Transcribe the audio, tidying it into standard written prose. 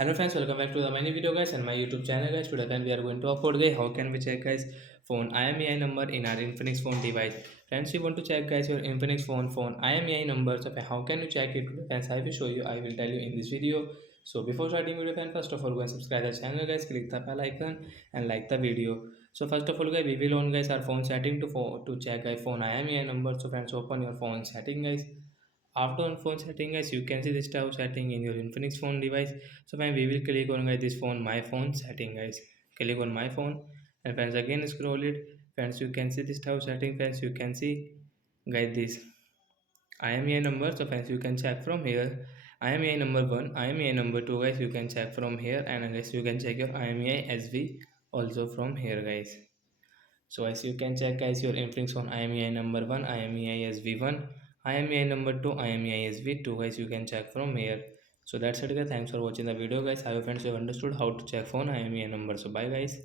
Hello friends, welcome back to the many video guys and my YouTube channel guys. Today again we are going to upload guys how can we check guys phone IMEI number in our Infinix phone device. Friends, we want to check guys your Infinix phone IMEI number. So how can you check it? Friends, I will show you. I will tell you in this video. So before starting video, friends, first of all go and subscribe the channel guys. Click the bell icon and like the video. So first of all guys, we will on guys our phone setting to check guys phone IMEI number. So friends, open your phone setting guys. After on phone setting guys, you can see this tab setting in your Infinix phone device. So when we will click on guys this phone my phone setting guys, click on my phone and friends again scroll it. Friends, you can see this tab setting. Friends, you can see guys this IMEI number. So friends, you can check from here IMEI number 1, IMEI number 2 guys, you can check from here, and guys you can check your IMEI SV also from here guys. So as you can check guys your infinix on IMEI number 1, IMEI SV1, IMEI number 2, IMEI SV2 guys, you can check from here. So that's it guys. Thanks for watching the video guys. I hope friends you have understood how to check phone IMEI number. So bye guys.